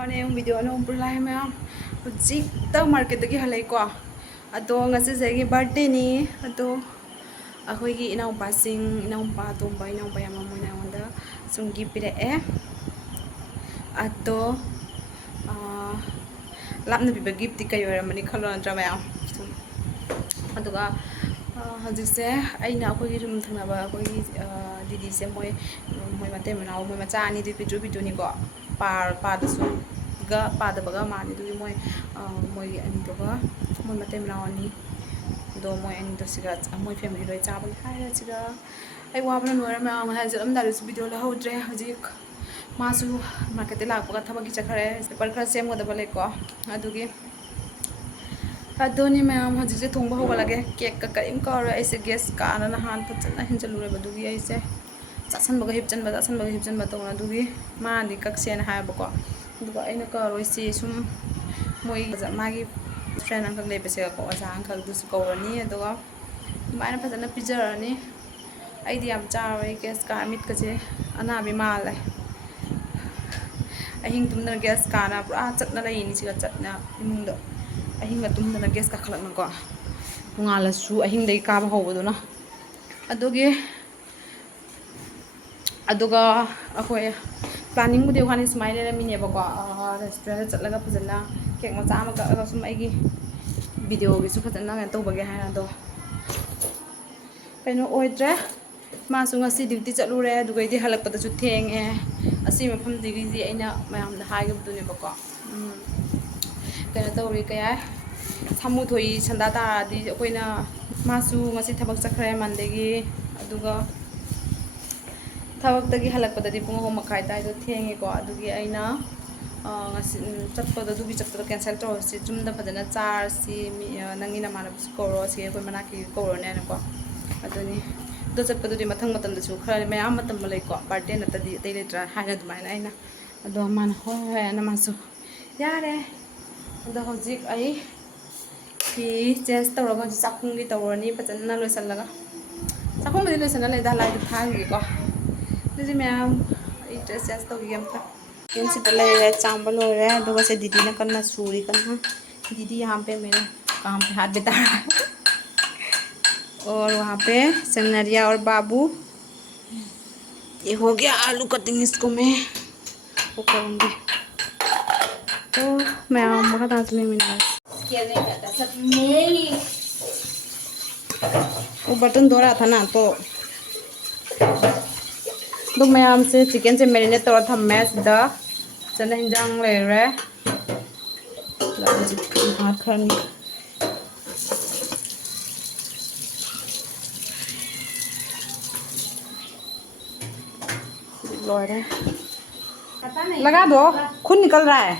Yung video ano umpulay ma'am. Hujik market dagi halay ko. Ato nga si Zegi birthday ni ato ako'y inaw pasing inaw pa tumbay inaw pa yamamo na onda sunggi pire ato lap na biba gift kayo ramani khalon tra ma'am. Aduga hujikse aina ako'y rum thangnaba ako'y didi se moi mate manaw moi macha ani di pitu ni ko pa da su ga pa da baga mani du moi moi ani to ga moi mate manaw ani do moi ani to siga moi family roi cha ba hai siga ai wa bana nuara ma ma ha am da su video la hodre hujik masu market la ba thaba gi chakhare paper khra sem ga da bale ko adugi adoni ma'am hujik se thongba hoga lage cake ka karim ka ra aise gas ka na han pachana hinjalure badugi aise chasan baga hipchan ba to na dugi ma di kaksen ha ba ko duga aina ka roisi sum moi magi friend ang le pese ko asa ang khal du su ko ni duga mai na phajana pijarani ai di am cha roi gas ka mit ka je ana bi mal lai ahing tumna gas ka na pura chatna lai ni siga chatna imung do ahing ga tumna gas ka khalak na ko ngala su ahing dei ka ba ho do na adugi aduga akoy planning bu de khani smile le mine ba ko restaurant chatlaga phajana cake ma cha ma ka sum ai gi video gi su phajana ga to ba ge ha do kaino oidre ma su ngasi duty chatlure aduga di halak pada su theng e asi mafam digi ji aina mayam da ha gi bu ne ba ko kaino tawri kaya samu thoi sanda ta di akoina ma su ngasi thabak chakhre mandegi aduga thawak tagi halak pada di pung homa khai tai do thengi ko adugi aina ngasi chatpa do dugi chatpa cancel to si chumda phajana char si nangi na mana koro si ko mana ki koro ne na ko aduni do chatpa do di mathang matam da su khra me am matam malai ko birthday na tadi dei le tra ha ga dumai na aina ado man ho na masu yare ado hojik ai ki change to ro ji chakung gi to ni phajana loisal laga chakung bi loisal na le da lai du thang gi ko ji ma'am dress change तो गया मतलब इन से पहले चावल हो रहा है तो से दीदी ने करना सूरी करना दीदी यहाँ पे मेरे काम पे हाथ बिता रहा है और वहाँ पे संगनरिया और बाबू ये हो गया आलू कटिंग इसको मैं वो करूँगी तो मैं आऊँगा दांत में मिला वो बर्तन धो रहा था ना तो तो मैम से चिकन से मैरिनेट तौर थम्मे सिदा चना हिंजांग ले रे हाथ खरनी लोरे लगा दो खून निकल रहा है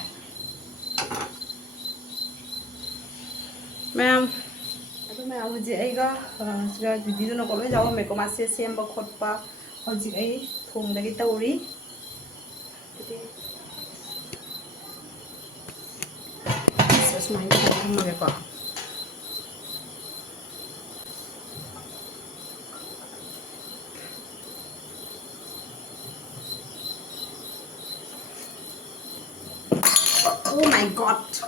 मैम तो मैं मुझे आएगा दीदी दोनों को ले जाओ मेरे को मासे सेम बखोट पा और जी आई थोंग लगी तौरी इसमें थोंग लगे को Oh my God.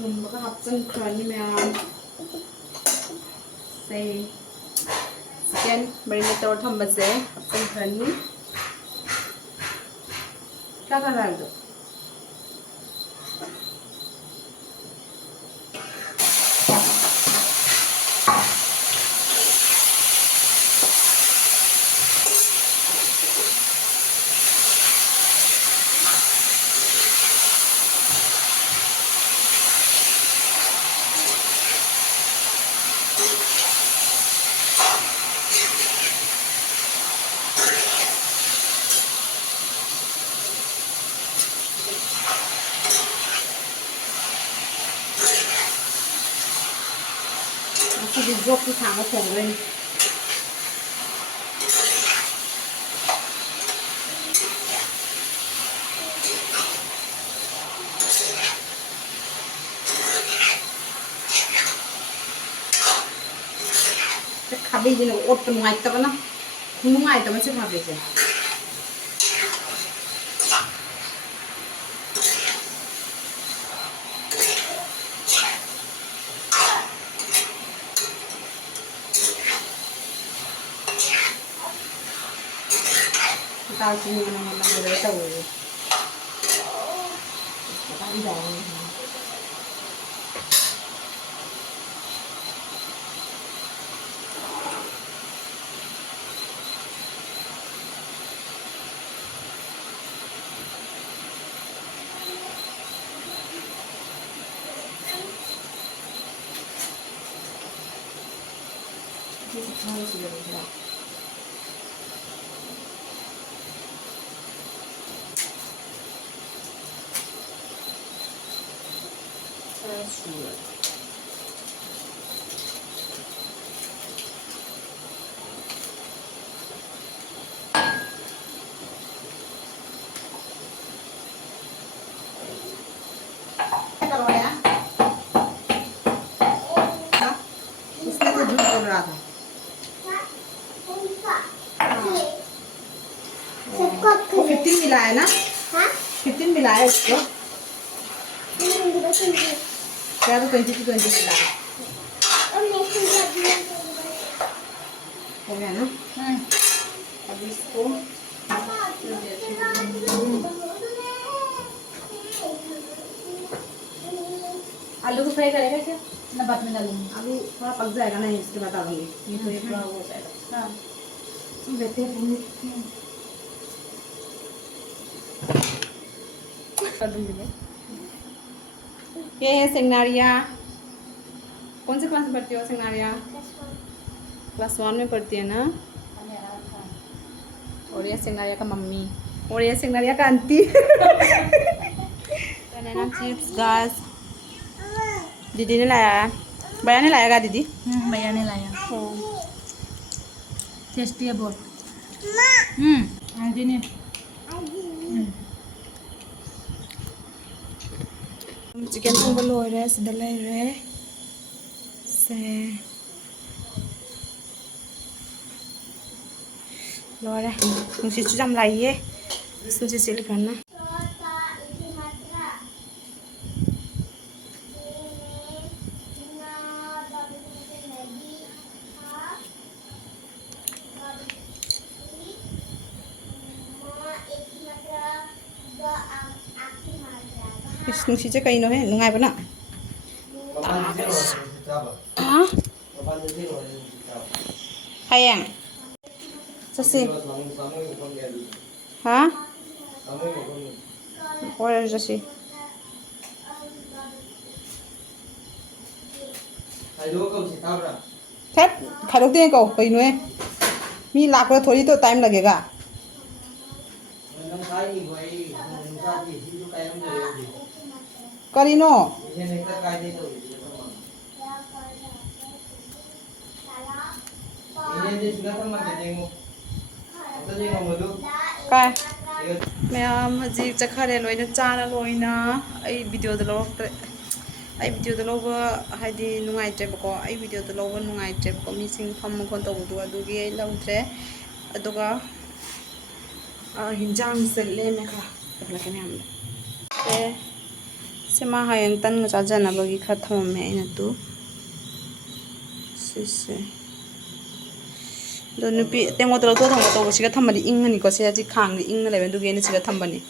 mình có học sinh khởi như mèo say chicken marinator thầm bật dễ học sinh khởi như các làm được Masih jok di tangga Taure. Cabbage 옷 Nungytabana. Nungytabana sih cabbage. Tao chỉ nhìn mà người đấy tàu rồi. Tao đi đào. Cái gì thôi chỉ được rồi. Sure. करो यार इसमें तो झूठ बोल रहा था वो 15 मिला है ना 15 मिला है इसको क्या तो 20 to 20 मिला है हो गया ना अब इसको आलू को फ्राई करेगा क्या ना बाद में डालूंगी आलू थोड़ा पक जाएगा ना इसके बाद डालूंगी ये तो ये पूरा हो जाएगा हाँ देते हैं कर दूंगी ये है सिंगनारिया कौन से क्लास में पढ़ती हो सिंगनारिया क्लास 1 में पढ़ती है ना और ये सिंगनारिया का मम्मी और ये सिंगनारिया का आंटी बनाना चिप्स गाइस दीदी ने लाया भैया ने लाया दीदी भैया ने लाया टेस्टी है बहुत आंटी ने चिकन थोंबा लोरे सिदा लेरे से लोरे नुसी चुजाम लाइए नुसी सिल करना नुसीचे कहीं है नुंगाई बना हाँ hayang sasi हाँ और sasi थैट खादोक दे को कहीं है मी लाख पर थोड़ी तो टाइम लगेगा करीनो काय मैम हजी चखरे लोइना चाना लोइना आई वीडियो द लोक्त्रे आई वीडियो द लोब हाइदि नुंगाइत्रेबको आई वीडियो द लोब नुंगाइत्रेबको मिसिंग फम कोन तबदु अदुगी आई लौत्रे अदुगा हिंजांग से लेमे खा लकने हम से मा हायंग तन चाजनबगी खा थममे आइना तु से दो नुपी तेंगो तलो तो थंगो तो सिगा थमबदी इंगनी को से जी खांग इंग लेबे दुगे ने सिगा थमबनी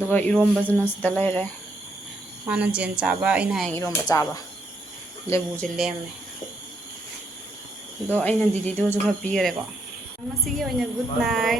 दुगा इरोंबा जुना सिदा लेरे माना जेन चाबा आइना हायंग इरोंबा चाबा लेबु जे लेमे दो आइना दीदी दो जो खा पियरे को मसिगी ओइना गुड नाइट